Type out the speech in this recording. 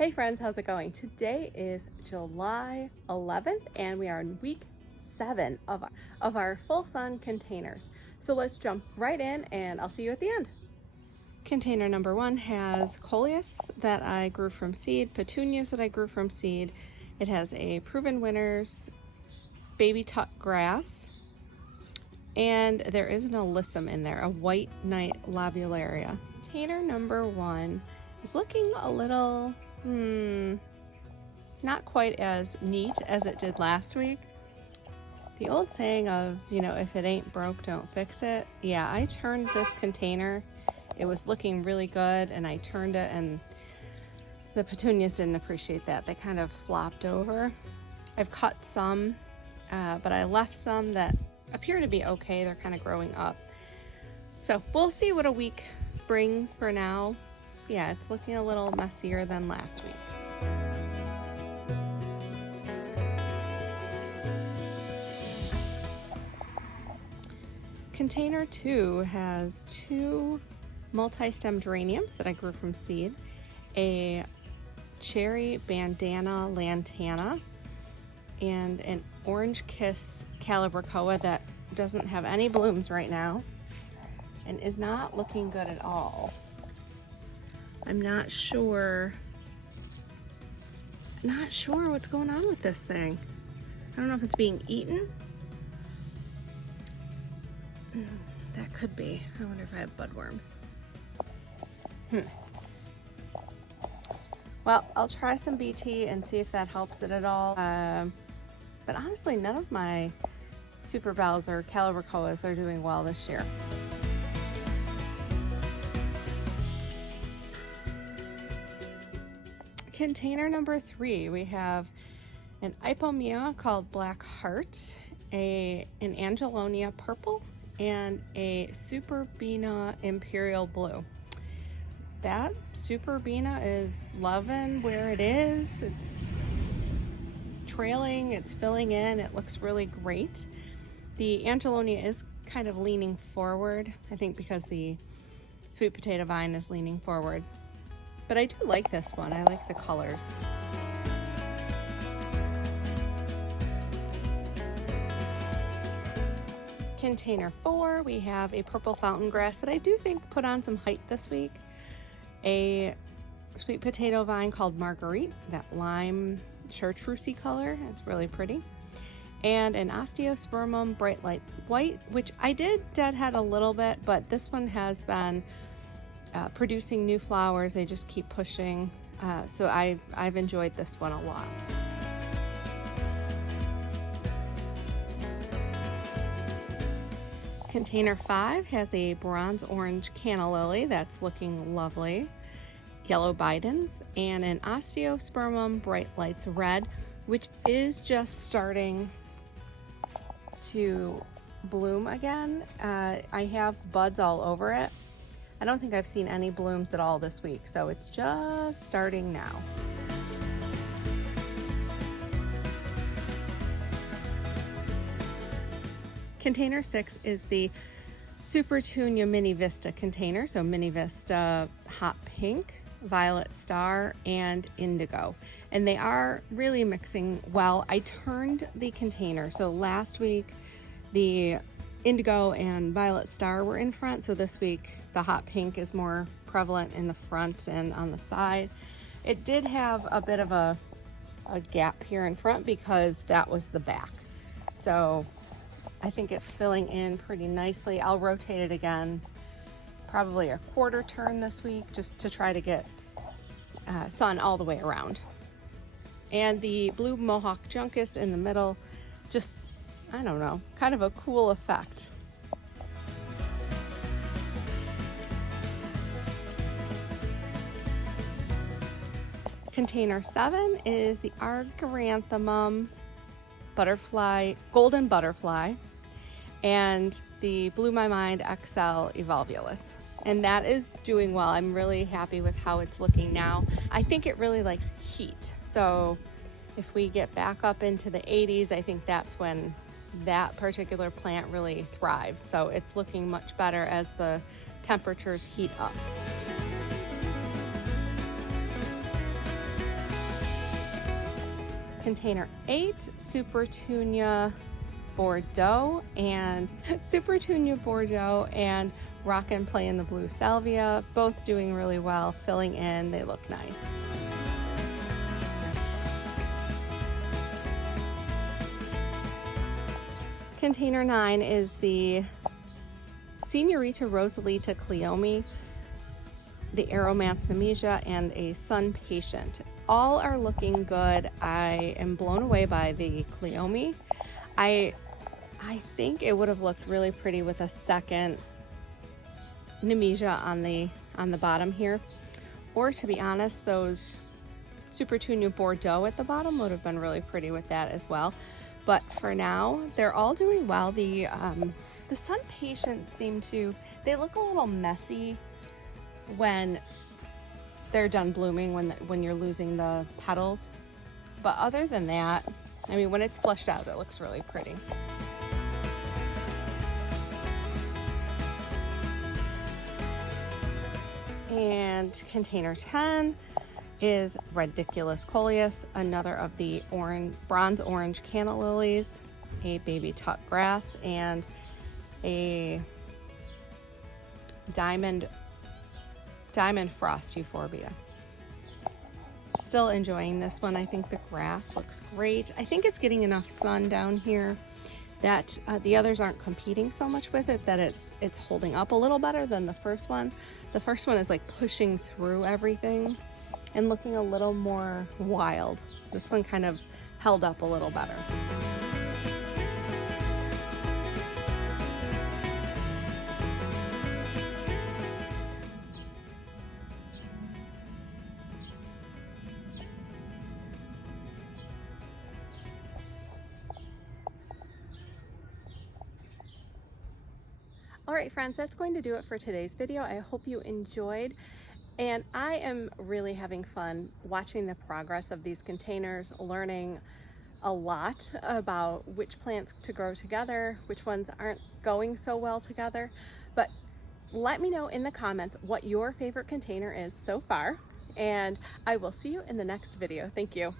Hey friends, how's it going? Today is July 11th and we are in week 7 of our full sun containers. So let's jump right in and I'll see you at the end. Container number 1 has coleus that I grew from seed, petunias that I grew from seed. It has a Proven Winners baby tuck grass, and there is an alyssum in there, a white knight lobularia. Container number 1 is looking a little not quite as neat as it did last week. The old saying of, if it ain't broke, don't fix it. Yeah, I turned this container. It was looking really good and I turned it and the petunias didn't appreciate that. They kind of flopped over. I've cut some, but I left some that appear to be okay. They're kind of growing up. So we'll see what a week brings. For now, yeah, it's looking a little messier than last week. Container 2 has 2 multi-stem geraniums that I grew from seed, a cherry bandana lantana, and an orange kiss calibrachoa that doesn't have any blooms right now and is not looking good at all. I'm not sure what's going on with this thing. I don't know if it's being eaten. That could be. I wonder if I have budworms. Well, I'll try some BT and see if that helps it at all. But honestly, none of my Super Bells or calibrachoas are doing well this year. Container number 3, we have an Ipomea called Black Heart, an Angelonia purple, and a Superbena Imperial Blue. That Superbena is loving where it is. It's trailing, it's filling in, it looks really great. The Angelonia is kind of leaning forward, I think because the sweet potato vine is leaning forward. But I do like this one, I like the colors. Container 4, we have a purple fountain grass that I do think put on some height this week. A sweet potato vine called Marguerite, that lime chartreusey color, it's really pretty. And an Osteospermum bright light white, which I did deadhead a little bit, but this one has been producing new flowers. They just keep pushing, so I've enjoyed this one a lot. Container 5 has a bronze orange canna lily that's looking lovely, yellow bidens, and an Osteospermum bright lights red, which is just starting to bloom again. I have buds all over it. I don't think I've seen any blooms at all this week, so it's just starting now. Container 6 is the Supertunia Mini Vista container, so Mini Vista Hot Pink, Violet Star, and Indigo. And they are really mixing well. I turned the container, so last week the Indigo and Violet Star were in front, so this week the Hot Pink is more prevalent in the front and on the side. It did have a bit of a gap here in front because that was the back. So I think it's filling in pretty nicely. I'll rotate it again, probably a quarter turn this week, just to try to get sun all the way around. And the blue Mohawk Juncus in the middle, just, I don't know, kind of a cool effect. Container 7 is the Argyranthemum butterfly, golden butterfly, and the Blew My Mind XL Evolvulus. And that is doing well. I'm really happy with how it's looking now. I think it really likes heat. So if we get back up into the 80s, I think that's when that particular plant really thrives. So it's looking much better as the temperatures heat up. Container 8, Supertunia Bordeaux and Rock and Play in the Blue Salvia, both doing really well, filling in, they look nice. Container 9 is the Senorita Rosalita Cleome, the Aromance Nemesia, and a Sun Patient. All are looking good. I am blown away by the Cleome. I think it would have looked really pretty with a second Nemesia on the bottom here. Or to be honest, those Supertunia Bordeaux at the bottom would have been really pretty with that as well. But for now, they're all doing well. The Sun Patients they look a little messy when they're done blooming, when you're losing the petals. But other than that, I mean, when it's flushed out, it looks really pretty. And container 10 is Ridiculous Coleus, another of the bronze orange canna lilies, a baby tuck grass, and a diamond frost euphorbia. Still enjoying this one. I think the grass looks great. I think it's getting enough sun down here that the others aren't competing so much with it, that it's holding up a little better than the first one. The first one is like pushing through everything and looking a little more wild. This one kind of held up a little better. All right, friends, that's going to do it for today's video. I hope you enjoyed, and I am really having fun watching the progress of these containers, learning a lot about which plants to grow together, which ones aren't going so well together. But let me know in the comments what your favorite container is so far, and I will see you in the next video. Thank you.